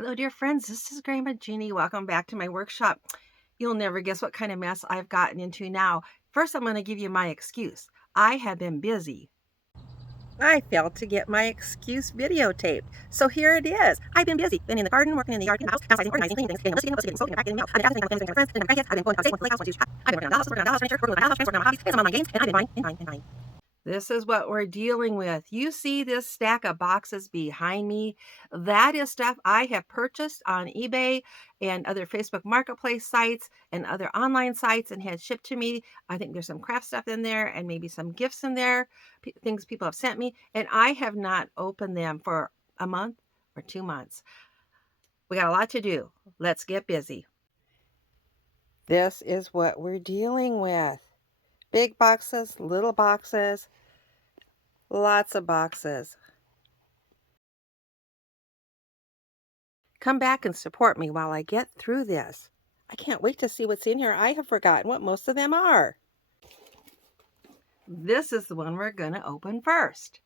Hello, dear friends. This is Grandma Jeannie. Welcome back to my workshop. You'll never guess what kind of mess I've gotten into now. First, I'm going to give you my excuse. I have been busy. I failed to get my excuse videotaped. So here it is. I've been busy. Been in the garden, working in the yard, in the house, downsizing, organizing, cleaning things, getting listed, getting soaking, back, getting mail. I've been dancing, friends, and my grandkids. I've been going to the lake house, I've been working on Dollhouse furniture, working on Dollhouse, working on my hobbies, and some online games, and I've been buying. This is what we're dealing with. You see this stack of boxes behind me? That is stuff I have purchased on eBay and other Facebook Marketplace sites and other online sites and had shipped to me. I think there's some craft stuff in there and maybe some gifts in there, things people have sent me, and I have not opened them for a month or 2 months. We got a lot to do. Let's get busy. This is what we're dealing with. Big boxes, little boxes. Lots of boxes. Come back and support me while I get through this. I can't wait to see what's in here. I have forgotten what most of them are. This is the one we're going to open first.